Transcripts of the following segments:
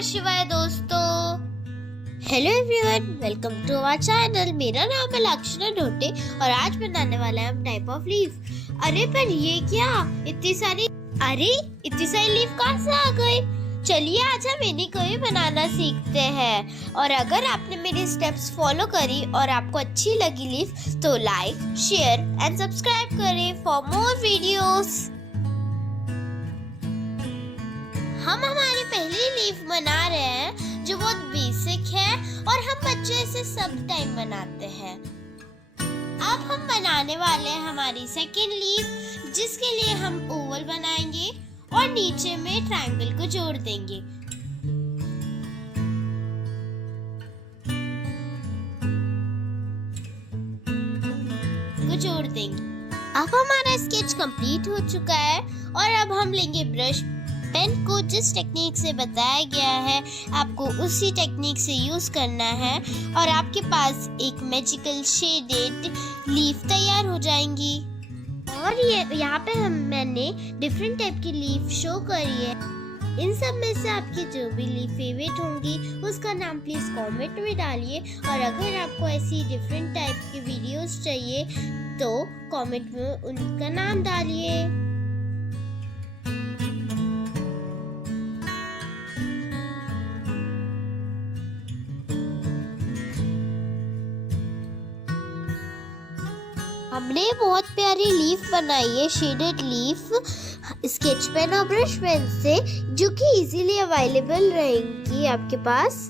नमः शिवाय दोस्तों। Hello everyone, welcome to our channel. मेरा नाम है लक्षणा ढोटे और आज बनाने वाला है हम टाइप ऑफ लीफ। अरे पर ये क्या, इतनी सारी लीफ कहाँ से आ गई? चलिए आज हम इन्हीं को ही बनाना सीखते हैं। और अगर आपने मेरी स्टेप्स फॉलो करी और आपको अच्छी लगी लीफ तो लाइक, शेयर एंड सब्सक्राइब करें फॉर मोर वीडियोस। हम हमारी पहली लीफ बना रहे हैं जो बहुत बेसिक है और हम बच्चे इसे सब टाइम बनाते हैं। अब हम बनाने वाले हैं हमारी सेकेंड लीफ, जिसके लिए हम ओवल बनाएंगे और नीचे में ट्रायंगल को जोड़ देंगे। अब हमारा स्केच कंप्लीट हो चुका है और अब हम लेंगे ब्रश पेन को। जिस टेक्निक से बताया गया है आपको उसी टेक्निक से यूज करना है और आपके पास एक मैजिकल शेडेड लीफ तैयार हो जाएंगी। और ये यहाँ पे मैंने डिफरेंट टाइप की लीफ शो करी है। इन सब में से आपकी जो भी लीफ फेवरेट होंगी उसका नाम प्लीज कमेंट में डालिए। और अगर आपको ऐसी डिफरेंट टाइप की वीडियोस चाहिए तो कमेंट में उनका नाम डालिए। हमने बहुत प्यारी लीफ बनाई है, शेडेड लीफ, स्केच पेन और ब्रश पेन से, जो कि इजीली अवेलेबल रहेंगी आपके पास।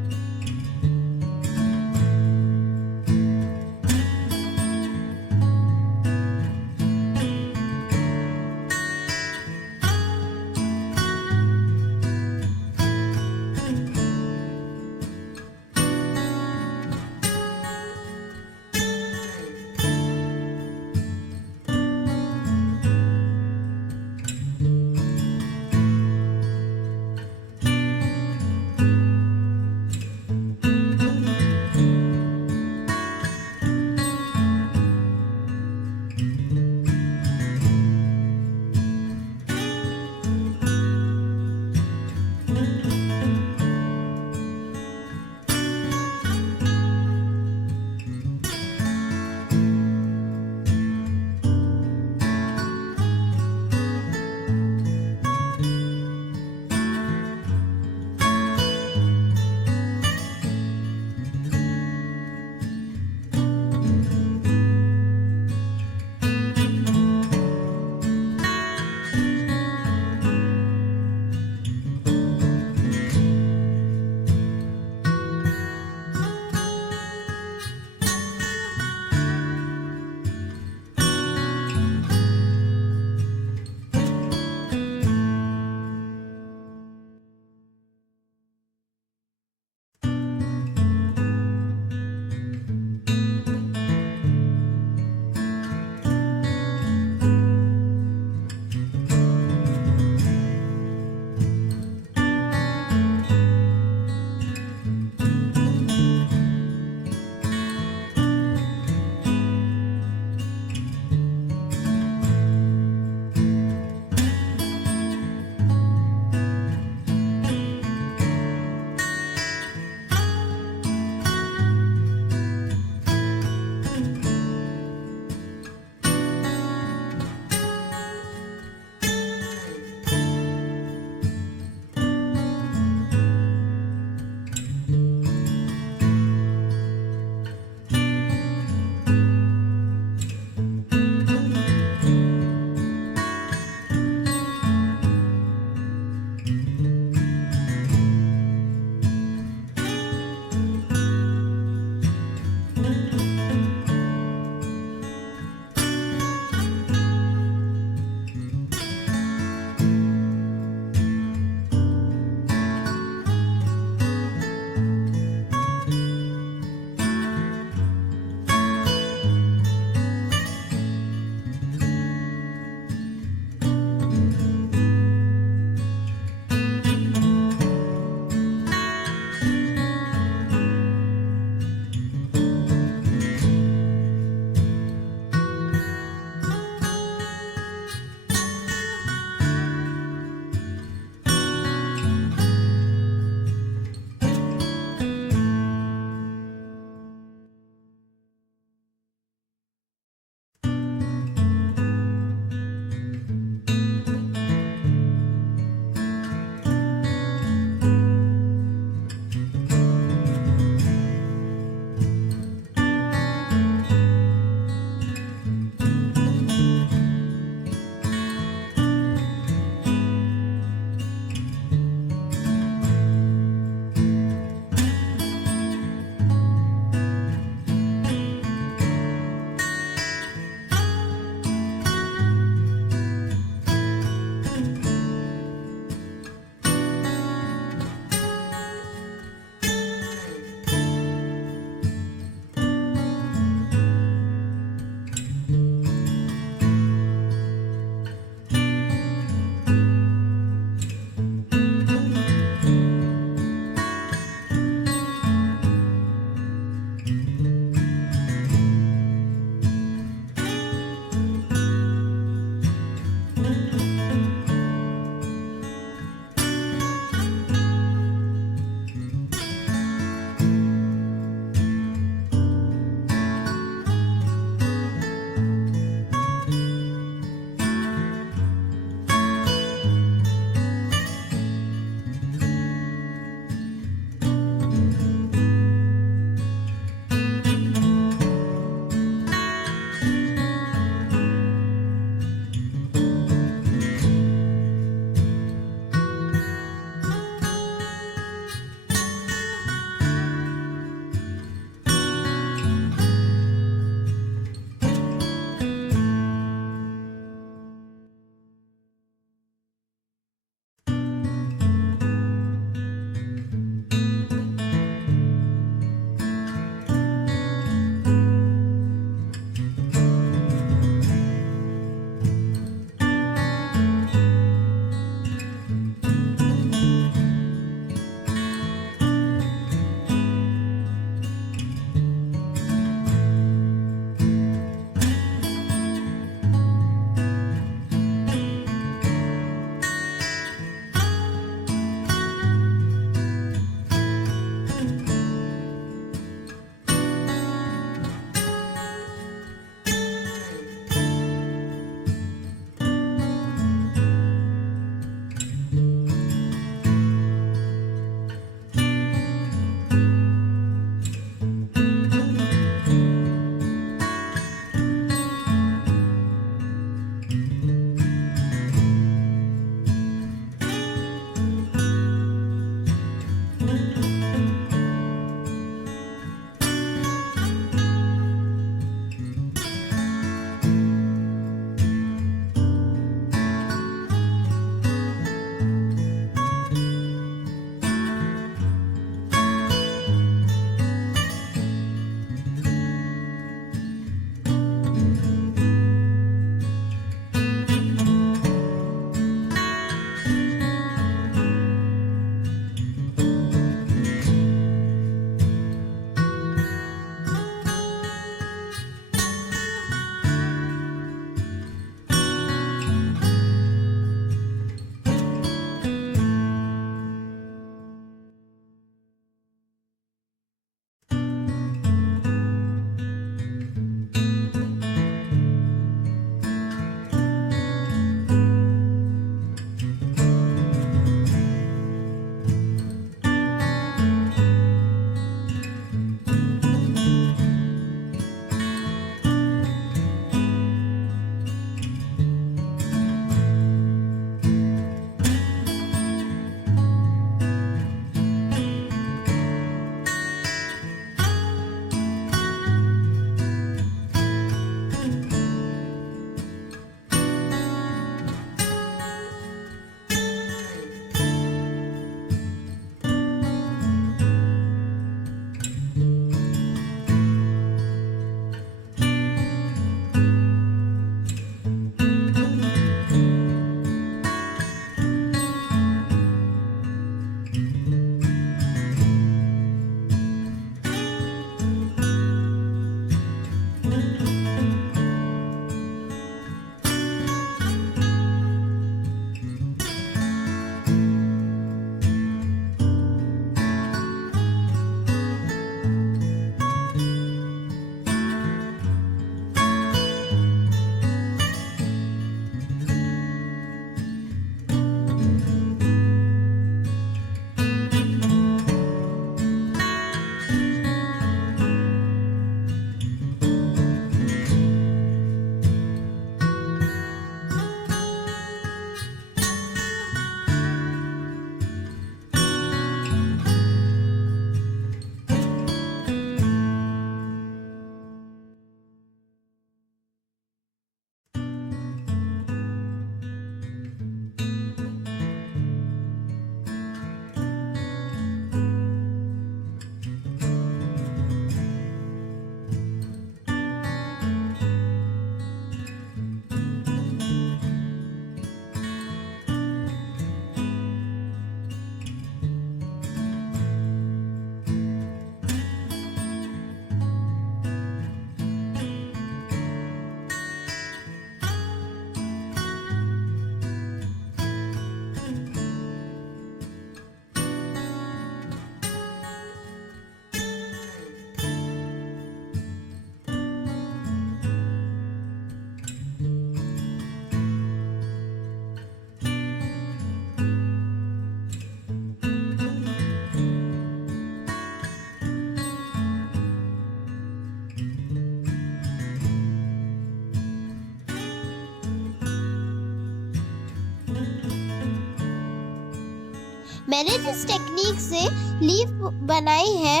मैंने जिस टेक्निक से लीफ बनाई है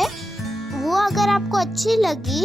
वो अगर आपको अच्छी लगी